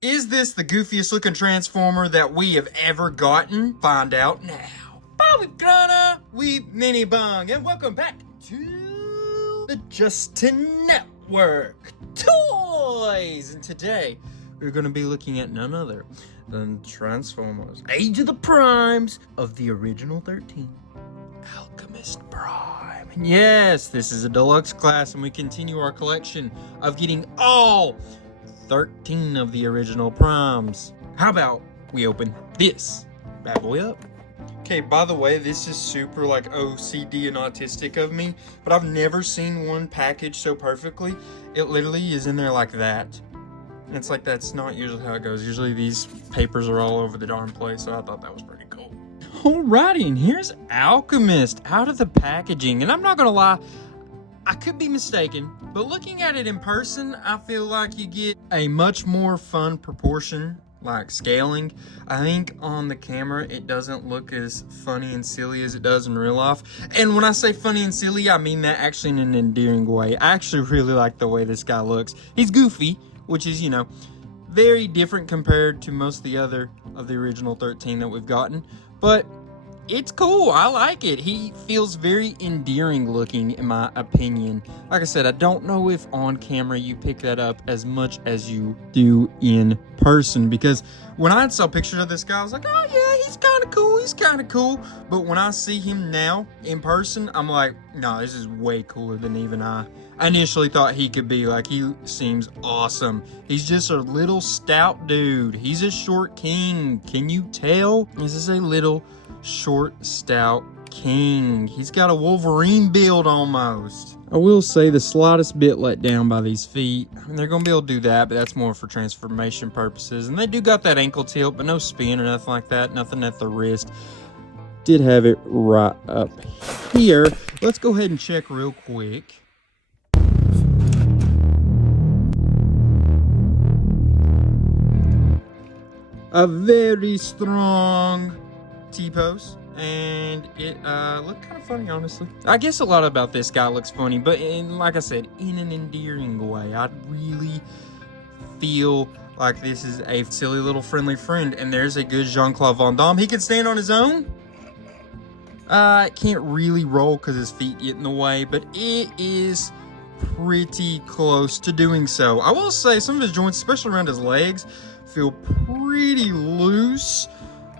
Is this the goofiest looking Transformer that we have ever gotten? Find out now. Bobby Grana, we mini bung, and welcome back to the Justin Network Toys. And today we're going to be looking at none other than Transformers Age of the Primes of the original 13. Alchemist Prime. And yes, this is a deluxe class, and we continue our collection of getting all 13 of the original primes. How about we open this bad boy up? Okay, by the way, this is super like OCD and autistic of me, but I've never seen one packaged so perfectly. It literally is in there like that. And it's like, that's not usually how it goes. Usually these papers are all over the darn place, so I thought that was pretty cool. Alrighty, and here's Alchemist out of the packaging. And I'm not gonna lie, I could be mistaken, but looking at it in person, I feel like you get a much more fun proportion, like scaling. I think on the camera, it doesn't look as funny and silly as it does in real life. And when I say funny and silly, I mean that actually in an endearing way. I actually really like the way this guy looks. He's goofy, which is, you know, very different compared to most of the other of the original 13 that we've gotten. But it's cool. I like it. He feels very endearing looking, in my opinion. Like I said, I don't know if on camera you pick that up as much as you do in person, because when I saw pictures of this guy, I was like, oh yeah, he's kind of cool. He's kind of cool. But when I see him now in person, I'm like, no, this is way cooler than even I initially thought he could be. Like, he seems awesome. He's just a little stout dude. He's a short king. Can you tell? This is a little short, stout king. He's got a Wolverine build almost. I will say the slightest bit let down by these feet. I mean, they're going to be able to do that, but that's more for transformation purposes. And they do got that ankle tilt, but no spin or nothing like that. Nothing at the wrist. Did have it right up here. Let's go ahead and check real quick. A very strong T-pose, and it looked kind of funny, honestly. I guess a lot about this guy looks funny, but like I said, in an endearing way. I really feel like this is a silly little friendly friend, and there's a good Jean-Claude Van Damme. He can stand on his own. Can't really roll because his feet get in the way, but it is pretty close to doing so. I will say some of his joints, especially around his legs, feel pretty loose.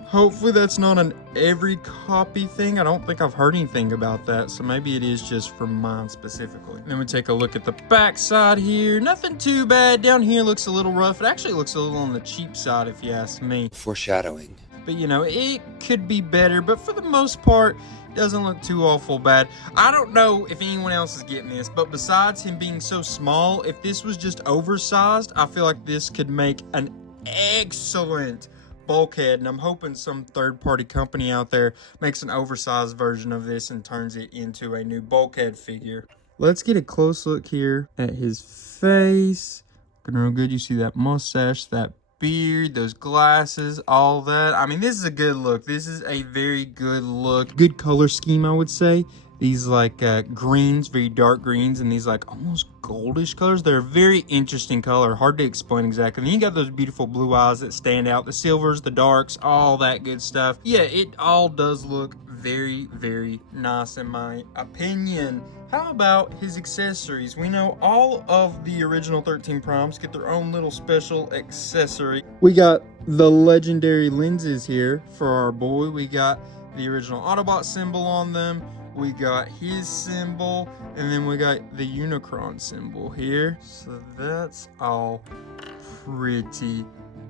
Hopefully that's not an every copy thing. I don't think I've heard anything about that, so maybe it is just for mine specifically. Then we take a look at the back side here. Nothing too bad. Down here looks a little rough. It actually looks a little on the cheap side if you ask me. Foreshadowing. But you know, it could be better, but for the most part, it doesn't look too awful bad. I don't know if anyone else is getting this, but besides him being so small, if this was just oversized, I feel like this could make an excellent bulkhead, and I'm hoping some third-party company out there makes an oversized version of this and turns it into a new bulkhead figure. Let's get a close look here at his face. Looking real good. You see that mustache, that beard, those glasses, all that. I mean, this is a good look. This is a very good look. Good color scheme, I would say. These like greens, very dark greens, and these like almost goldish colors. They're a very interesting color, hard to explain exactly. And then you got those beautiful blue eyes that stand out, the silvers, the darks, all that good stuff. Yeah, it all does look very, very nice in my opinion. How about his accessories? We know all of the original 13 primes get their own little special accessory. We got the legendary lenses here for our boy. We got the original Autobot symbol on them. We got his symbol, and then we got the Unicron symbol here. So that's all pretty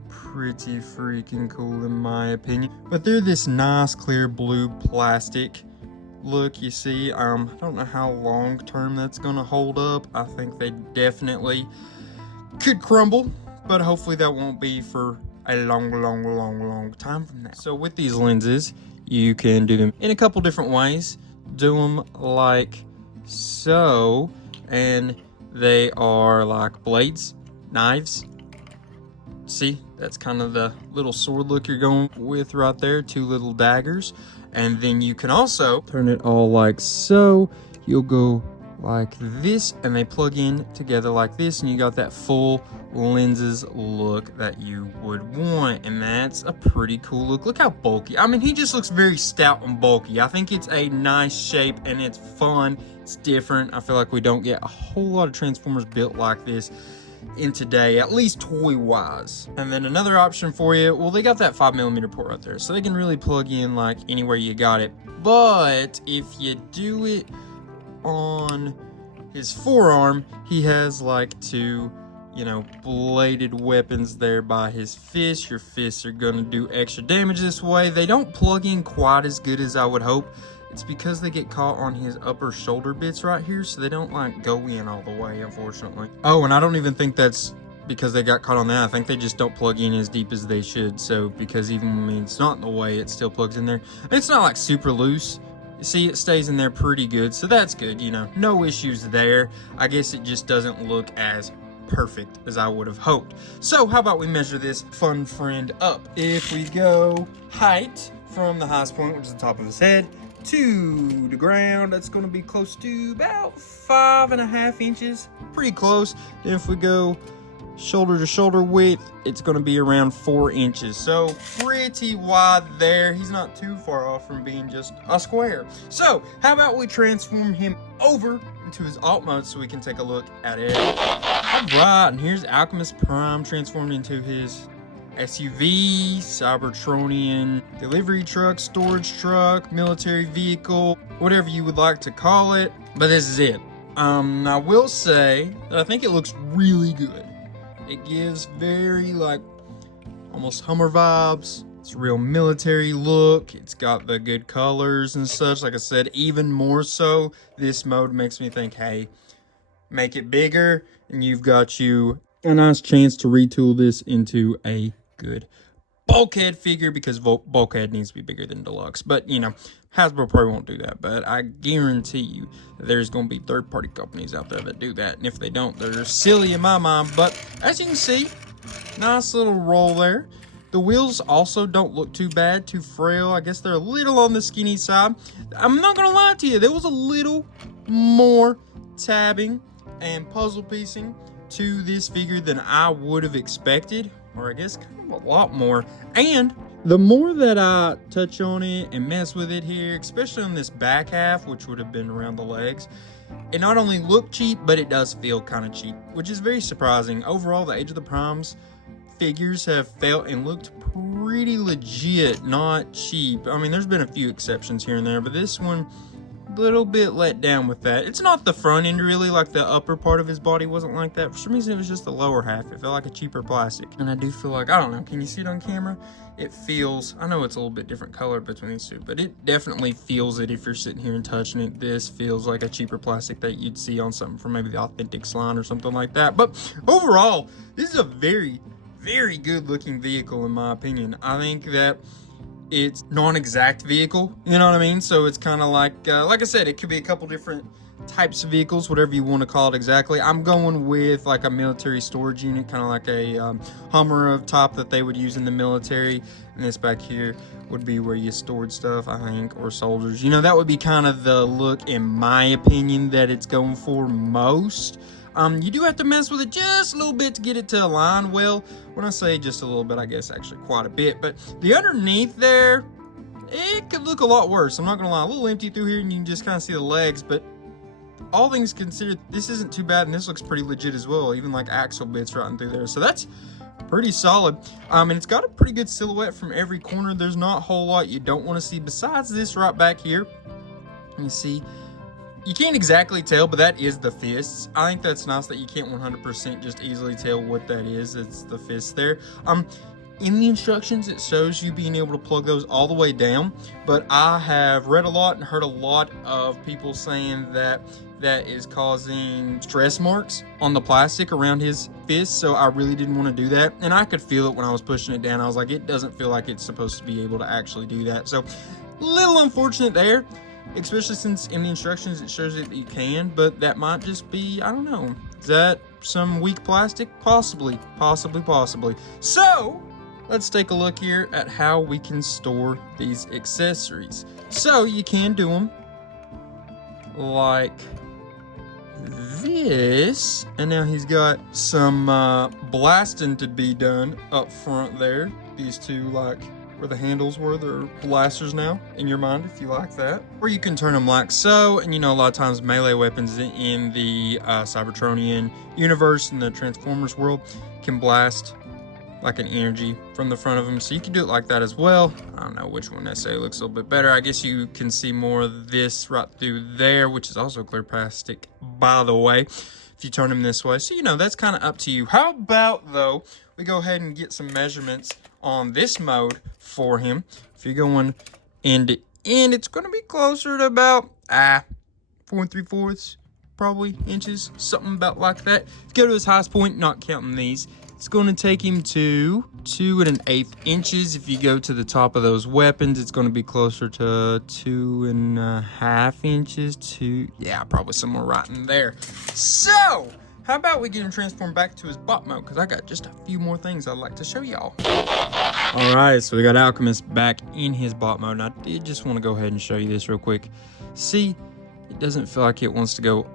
freaking cool in my opinion. But they're this nice clear blue plastic look, you see. I don't know how long term that's gonna hold up. I think they definitely could crumble, but hopefully that won't be for a long time from now. So with these lenses, you can do them in a couple different ways. Do them like so, and they are like blades, knives. See, that's kind of the little sword look you're going with right there, two little daggers. And then you can also turn it all like so. You'll go like this, and they plug in together like this, and you got that full lenses look that you would want, and that's a pretty cool look. Look how bulky. I mean, he just looks very stout and bulky. I think it's a nice shape, and it's fun. It's different. I feel like we don't get a whole lot of Transformers built like this in today, at least toy wise. And then another option for you, well, they got that 5mm port right there, so they can really plug in like anywhere you got it. But if you do it on his forearm, he has like two, you know, bladed weapons there by his fists. Your fists are gonna do extra damage this way. They don't plug in quite as good as I would hope. It's because they get caught on his upper shoulder bits right here, so they don't like go in all the way, unfortunately. Oh, and I don't even think that's because they got caught on that. I think they just don't plug in as deep as they should. So because even when it's not in the way, it still plugs in there. And it's not like super loose. See, it stays in there pretty good, so that's good, you know. No issues there. I guess it just doesn't look as perfect as I would have hoped. So how about we measure this fun friend up? If we go height from the highest point, which is the top of his head, to the ground, that's going to be close to about 5.5 inches. Pretty close. If we go shoulder to shoulder width, it's going to be around 4 inches. So pretty wide there. He's not too far off from being just a square. So how about we transform him over into his alt mode so we can take a look at it. Alright, and here's Alchemist Prime transformed into his SUV, Cybertronian delivery truck, storage truck, military vehicle, whatever you would like to call it. But this is it. I will say that I think it looks really good. It gives very like almost Hummer vibes. It's a real military look. It's got the good colors and such. Like I said, even more so, this mode makes me think, hey, make it bigger and you've got you a nice chance to retool this into a good bulkhead figure, because bulkhead needs to be bigger than Deluxe. But you know, Hasbro probably won't do that, but I guarantee you that there's going to be third-party companies out there that do that, and if they don't, they're silly in my mind. But as you can see, nice little roll there. The wheels also don't look too bad, too frail. I guess they're a little on the skinny side. I'm not gonna lie to you, there was a little more tabbing and puzzle piecing to this figure than I would have expected, or I guess kind of a lot more. And the more that I touch on it and mess with it here, especially on this back half, which would have been around the legs, it not only looked cheap, but it does feel kind of cheap, which is very surprising. Overall, the Age of the Primes figures have felt and looked pretty legit, not cheap. I mean, there's been a few exceptions here and there, but this one, a little bit let down with that. It's not the front end really, like the upper part of his body wasn't like that. For some reason, it was just the lower half. It felt like a cheaper plastic. And I do feel like, I don't know, can you see it on camera? It feels, I know it's a little bit different color between these two, but it definitely feels it if you're sitting here and touching it. This feels like a cheaper plastic that you'd see on something from maybe the Authentics line or something like that. But overall, this is a very, very good looking vehicle in my opinion. I think that it's non-exact vehicle, you know what I mean? So it's kind of like I said, it could be a couple different types of vehicles, whatever you want to call it exactly. I'm going with like a military storage unit, kind of like a Hummer of top that they would use in the military. And this back here would be where you stored stuff, I think, or soldiers. You know, that would be kind of the look, in my opinion, that it's going for most. You do have to mess with it just a little bit to get it to align well. When I say just a little bit, I guess actually quite a bit. But the underneath there, it could look a lot worse. I'm not gonna lie, a little empty through here and you can just kind of see the legs. But all things considered, this isn't too bad, and this looks pretty legit as well. Even like axle bits right through there. So that's pretty solid. And it's got a pretty good silhouette from every corner. There's not a whole lot you don't want to see besides this right back here. You see, you can't exactly tell, but that is the fists. I think that's nice that you can't 100% just easily tell what that is. It's the fists there. In the instructions, it shows you being able to plug those all the way down, but I have read a lot and heard a lot of people saying that that is causing stress marks on the plastic around his fist, so I really didn't want to do that. And I could feel it when I was pushing it down. I was like, it doesn't feel like it's supposed to be able to actually do that. So, a little unfortunate there. Especially since in the instructions it shows that you can, but that might just be, I don't know, is that some weak plastic? Possibly. So, let's take a look here at how we can store these accessories. So, you can do them like this, and now he's got some blasting to be done up front there. These two, like where the handles were, they're blasters now in your mind if you like that. Or you can turn them like so, and you know, a lot of times melee weapons in the Cybertronian universe, in the Transformers world, can blast like an energy from the front of them, so you can do it like that as well. I don't know which one necessarily looks a little bit better. I guess you can see more of this right through there, which is also clear plastic, by the way, if you turn them this way. So, you know, that's kind of up to you. How about, though, we go ahead and get some measurements on this mode for him. If you're going end to end, it's going to be closer to about 4 3/4 probably inches, something about like that. If you go to his highest point, not counting these, it's going to take him to 2 1/8 inches. If you go to the top of those weapons, it's going to be closer to 2 1/2 inches to, yeah, probably somewhere right in there. So, how about we get him transformed back to his bot mode? Because I got just a few more things I'd like to show y'all. All right, so we got Alchemist back in his bot mode. And I did just want to go ahead and show you this real quick. See, it doesn't feel like it wants to go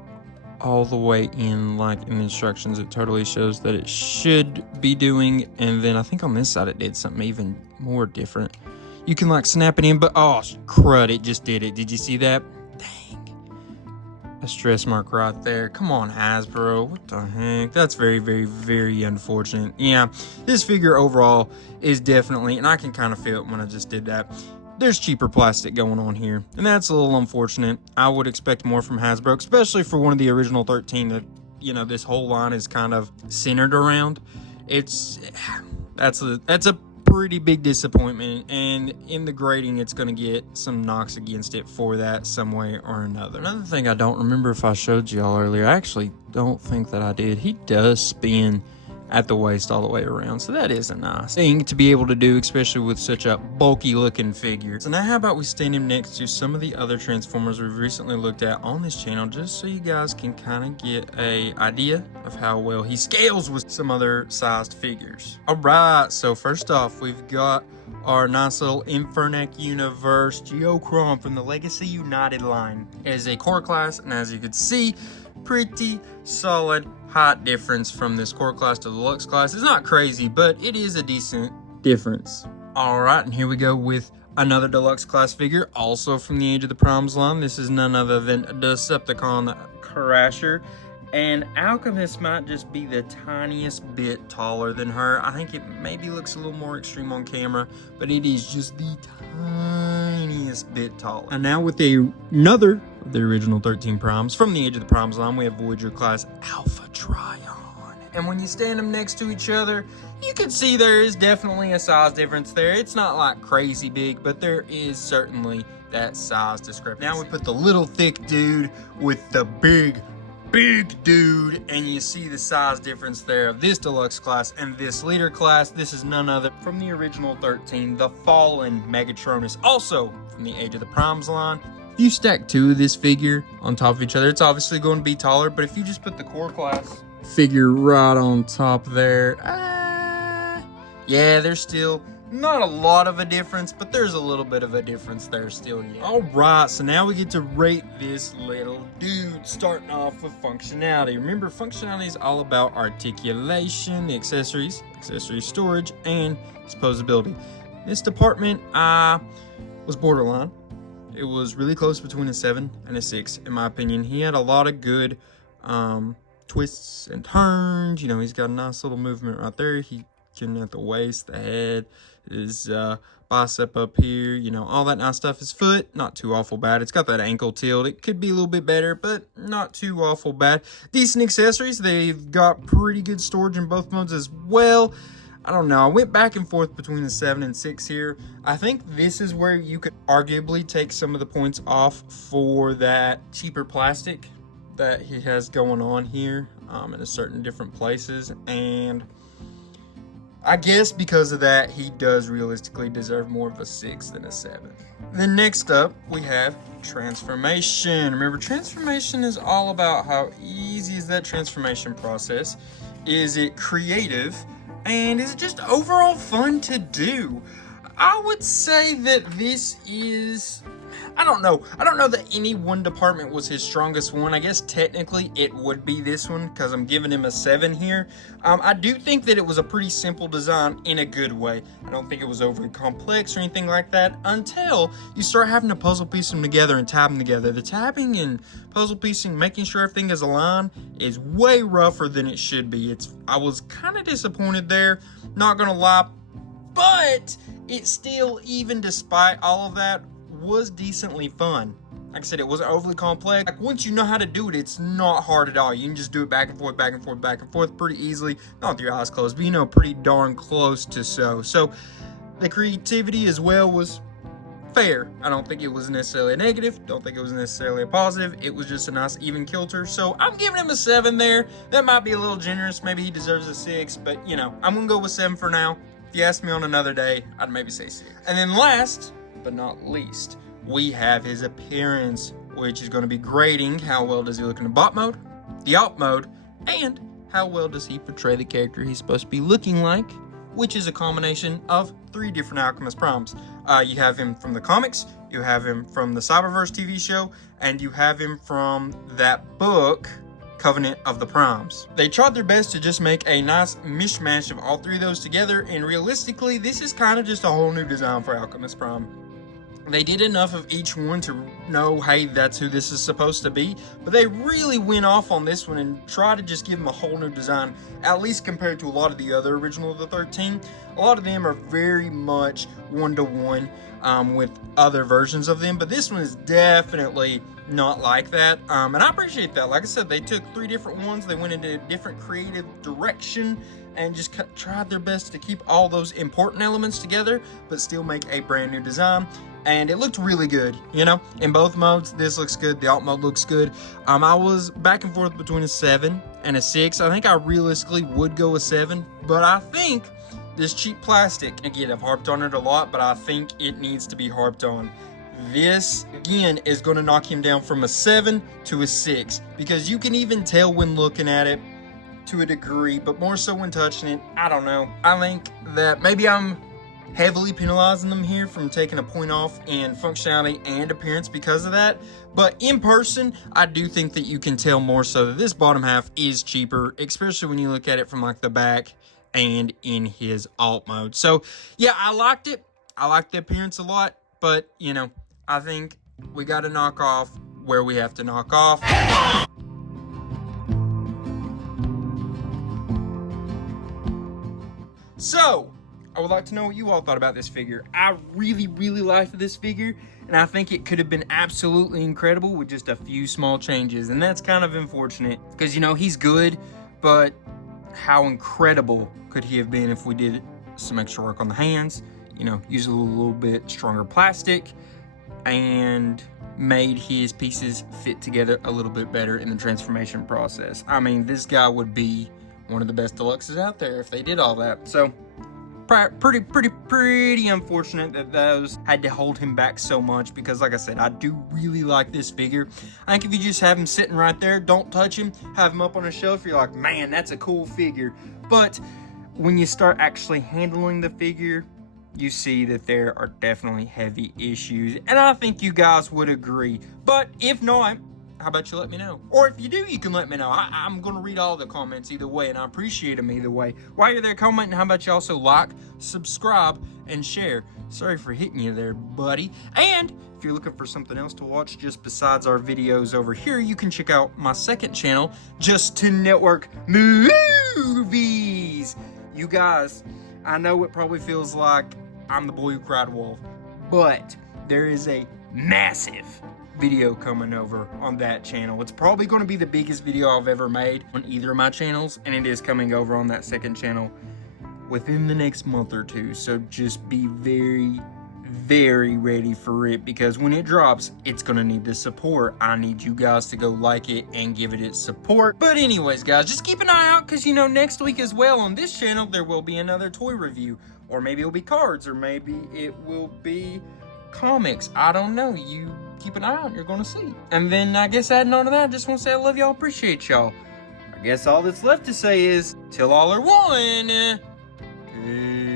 all the way in like in the instructions. It totally shows that it should be doing, and then I think on this side it did something even more different. You can like snap it in, but oh crud, it just did it. Did you see that? Dang, a stress mark right there. Come on, Hasbro, what the heck? That's very, very, very unfortunate. Yeah, this figure overall is definitely, and I can kind of feel it when I just did that, there's cheaper plastic going on here, and that's a little unfortunate. I would expect more from Hasbro, especially for one of the original 13 that, you know, this whole line is kind of centered around. That's a pretty big disappointment, and in the grading, it's going to get some knocks against it for that some way or another. Another thing I don't remember if I showed y'all earlier, I actually don't think that I did. He does spin at the waist all the way around, so that is a nice thing to be able to do, especially with such a bulky looking figure. So now how about we stand him next to some of the other Transformers we've recently looked at on this channel, just so you guys can kind of get a idea of how well he scales with some other sized figures. All right, so first off, we've got our nice little Infernac Universe Geochrome from the Legacy United line. It is a core class, and as you can see, pretty solid height difference from this core class to the deluxe class. It's not crazy, but it is a decent difference. All right, and here we go with another deluxe class figure, also from the Age of the Primes line. This is none other than Decepticon Crasher, and Alchemist might just be the tiniest bit taller than her. I think it maybe looks a little more extreme on camera, but it is just the tiniest bit taller. And now with another of the original 13 Primes from the Age of the Primes line, we have Voyager class Alpha Trion. And when you stand them next to each other, you can see there is definitely a size difference there. It's not like crazy big, but there is certainly that size discrepancy. Now we put the little thick dude with the big dude, and you see the size difference there of this deluxe class and this leader class. This is none other from the original 13, the Fallen Megatronus, also from the Age of the Primes line. If you stack two of this figure on top of each other, it's obviously going to be taller, but if you just put the core class figure right on top there, yeah, there's still not a lot of a difference, but there's a little bit of a difference there still, yeah. All right, so now we get to rate this little dude, starting off with functionality. Remember, functionality is all about articulation, the accessories, accessory storage, and disposability. This department was borderline. It was really close between a 7 and a 6, in my opinion. He had a lot of good twists and turns. You know, he's got a nice little movement right there. He can at the waist, the head, his bicep up here, you know, all that nice stuff. His foot, not too awful bad. It's got that ankle tilt. It could be a little bit better, but not too awful bad. Decent accessories. They've got pretty good storage in both modes as well. I don't know. I went back and forth between the 7 and 6 here. I think this is where you could arguably take some of the points off for that cheaper plastic that he has going on here in a certain different places. And I guess because of that, he does realistically deserve more of a 6 than a 7. Then next up, we have transformation. Remember, transformation is all about how easy is that transformation process. Is it creative? And is it just overall fun to do? I would say that this is I don't know. I don't know that any one department was his strongest one. I guess technically it would be this one because I'm giving him a 7 here. I do think that it was a pretty simple design in a good way. I don't think it was overly complex or anything like that until you start having to puzzle piece them together and tab them together. The tabbing and puzzle piecing, making sure everything is aligned, is way rougher than it should be. I was kind of disappointed there, not gonna lie, but it still, even despite all of that, was decently fun. Like I said, it wasn't overly complex. Like, once you know how to do it, it's not hard at all. You can just do it back and forth, back and forth, back and forth pretty easily. Not with your eyes closed, but you know, pretty darn close to so. So the creativity as well was fair. I don't think it was necessarily a negative. Don't think it was necessarily a positive. It was just a nice even kilter. So I'm giving him a 7 there. That might be a little generous. Maybe he deserves a 6, but you know, I'm gonna go with 7 for now. If you asked me on another day, I'd maybe say 6. And then last but not least, we have his appearance, which is going to be grading how well does he look in the bot mode, the alt mode, and how well does he portray the character he's supposed to be looking like, which is a combination of 3 different Alchemist prompts. You have him from the comics, you have him from the Cyberverse TV show, and you have him from that book, Covenant of the Primes. They tried their best to just make a nice mishmash of all 3 of those together, and realistically, this is kind of just a whole new design for Alchemist Prime. They did enough of each one to know, hey, that's who this is supposed to be, but they really went off on this one and tried to just give them a whole new design, at least compared to a lot of the other original of the 13. A lot of them are very much one-to-one with other versions of them, but this one is definitely not like that, and I appreciate that. Like I said, they took 3 different ones, they went into a different creative direction, and just tried their best to keep all those important elements together, but still make a brand new design. And it looked really good, you know, in both modes. This looks good, the alt mode looks good. I was back and forth between a 7 and a 6. I think I realistically would go a 7, but I think this cheap plastic, again, I've harped on it a lot, but I think it needs to be harped on. This, again, is going to knock him down from a 7 to a 6, because you can even tell when looking at it to a degree, but more so when touching it. I don't know. I think that maybe I'm heavily penalizing them here from taking a point off in functionality and appearance because of that, but in person, I do think that you can tell more so that this bottom half is cheaper, especially when you look at it from like the back and in his alt mode. So yeah, I liked it. I liked the appearance a lot, but you know, I think we got to knock off where we have to knock off. So, I would like to know what you all thought about this figure. I really, really liked this figure, and I think it could have been absolutely incredible with just a few small changes, and that's kind of unfortunate, because, you know, he's good, but how incredible could he have been if we did some extra work on the hands, you know, use a little bit stronger plastic, and made his pieces fit together a little bit better in the transformation process. I mean, this guy would be one of the best deluxes out there if they did all that. So pretty unfortunate that those had to hold him back so much, because like I said, I do really like this figure. I think if you just have him sitting right there, don't touch him, have him up on a shelf, you're like, man, that's a cool figure. But when you start actually handling the figure, you see that there are definitely heavy issues, and I think you guys would agree. But if not, how about you let me know? Or if you do, you can let me know. I'm going to read all the comments either way, and I appreciate them either way. While you're there commenting, how about you also like, subscribe, and share? Sorry for hitting you there, buddy. And if you're looking for something else to watch just besides our videos over here, you can check out my second channel, Justin Network Movies. You guys, I know it probably feels like I'm the boy who cried wolf, but there is a massive video coming over on that channel. It's probably going to be the biggest video I've ever made on either of my channels, and it is coming over on that second channel within the next month or 2. So just be very, very ready for it, because when it drops, it's going to need the support. I need you guys to go like it and give it its support. But anyways, guys, just keep an eye out, because you know, next week as well on this channel, there will be another toy review, or maybe it'll be cards, or maybe it will be comics. I don't know. You keep an eye out, you're gonna see. And then I guess adding on to that, I just want to say I love y'all, appreciate y'all. I guess all that's left to say is, till all are one, peace.